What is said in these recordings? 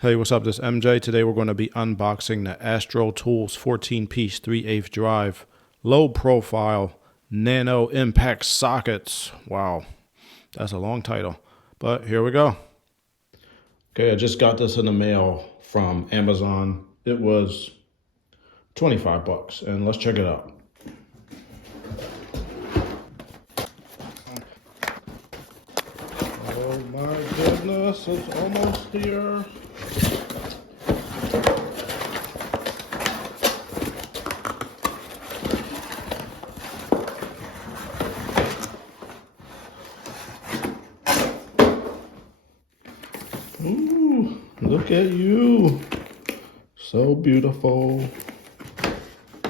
Hey, what's up? This is MJ. Today we're going to be unboxing the Astro Tools 14-piece 3/8 drive low profile nano impact sockets. Wow, that's a long title, but here we go. Okay, I just got this in the mail from Amazon. It was 25 bucks, and let's check it out. Oh my goodness, it's almost here. Ooh, look at you. So beautiful.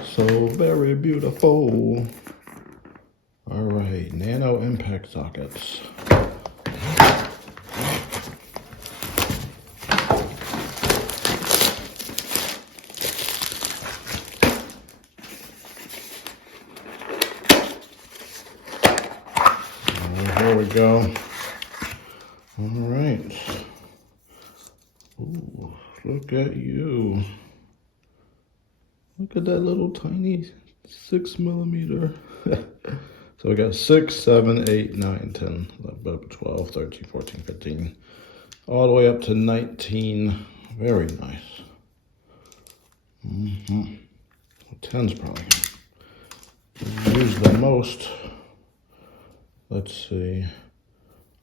So very beautiful. All right, nano impact sockets. Here we go. All right. Ooh, look at you. Look at that little tiny 6mm. So we got 6, 7, 8, 9, 10, 11, 12, 13, 14, 15, all the way up to 19. Very nice. 10's probably used the most. Let's see.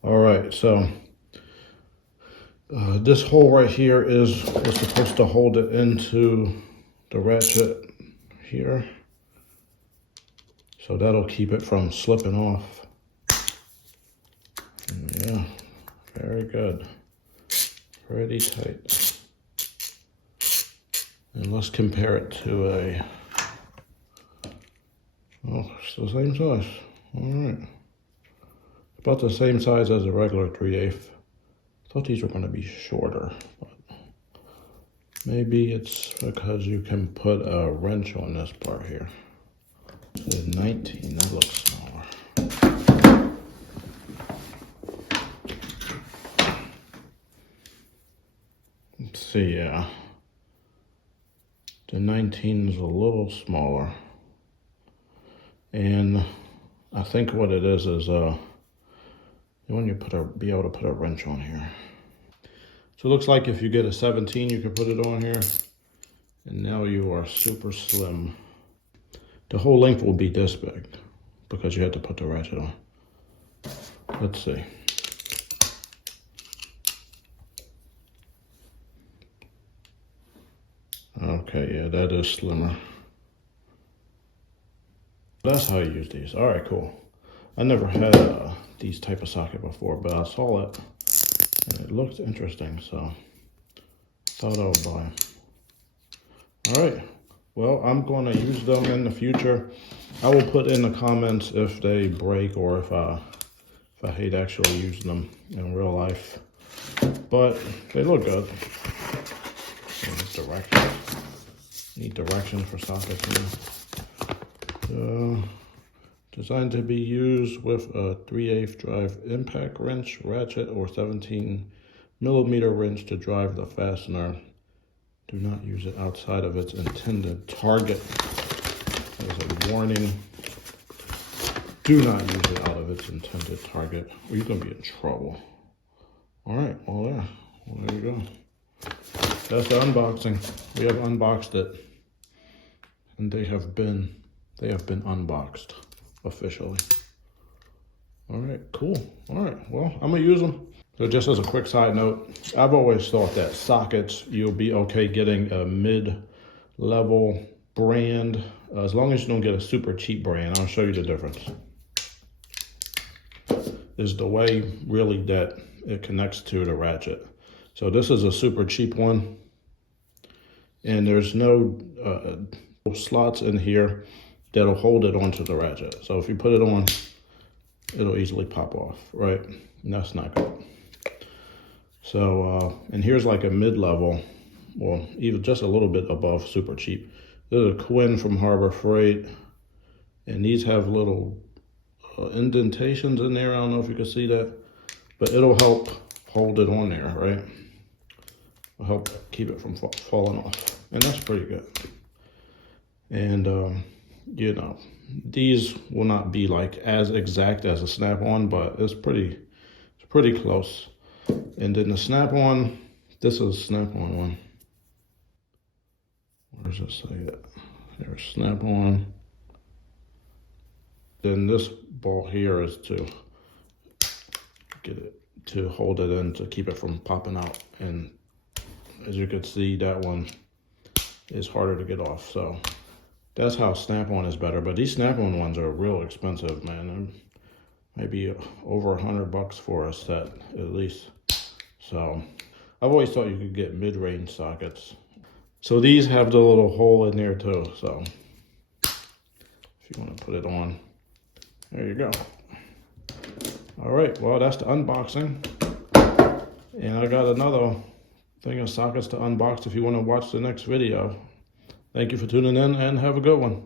All right, so this hole right here was supposed to hold it into the ratchet here. So that'll keep it from slipping off. Yeah, very good. Pretty tight. And let's compare it to oh, it's the same size. All right. About the same size as a regular 3/8. Thought these were going to be shorter, but maybe it's because you can put a wrench on this part here. So 19, that looks smaller. Let's see, yeah. The 19 is a little smaller. And I think what it is when you be able to put a wrench on here. So it looks like if you get a 17, you can put it on here. And now you are super slim. The whole length will be this big because you had to put the ratchet on. Let's see. Okay, yeah, that is slimmer. That's how you use these. All right, cool. I never had these type of socket before, but I saw it and it looked interesting, so thought I would buy them. All right, well, I'm going to use them in the future. I will put in the comments if they break or if I hate actually using them in real life, but they look good. Need directions for sockets here. Designed to be used with a 3/8 drive impact wrench, ratchet, or 17mm wrench to drive the fastener. Do not use it outside of its intended target. There's a warning. Do not use it out of its intended target, or you're going to be in trouble. All right, well, yeah. Well, there you go. That's the unboxing. We have unboxed it, and they have been unboxed officially. All right, cool. All right, well, I'm gonna use them. So just as a quick side note, I've always thought that sockets, you'll be okay getting a mid-level brand, as long as you don't get a super cheap brand. I'll show you the difference. Is the way really that it connects to the ratchet. So this is a super cheap one, and there's no slots in here that'll hold it onto the ratchet. So if you put it on, it'll easily pop off, right? And that's not good. So, and here's like a mid-level, well, even just a little bit above super cheap. There's a Quinn from Harbor Freight, and these have little indentations in there. I don't know if you can see that, but it'll help hold it on there, right? will help keep it from falling off. And that's pretty good. And, you know, these will not be like as exact as a snap-on, but it's pretty close. And then the snap-on, this is a snap-on one. Where does it say it? There's snap-on. Then this ball here is to get it, to hold it in to keep it from popping out. And as you can see, that one is harder to get off. So that's how snap-on is better. But these snap-on ones are real expensive, man. Maybe over $100 for a set at least. So I've always thought you could get mid-range sockets. So these have the little hole in there too. So if you want to put it on, there you go. All right, well, that's the unboxing. And I got another thing of sockets to unbox if you want to watch the next video. Thank you for tuning in and have a good one.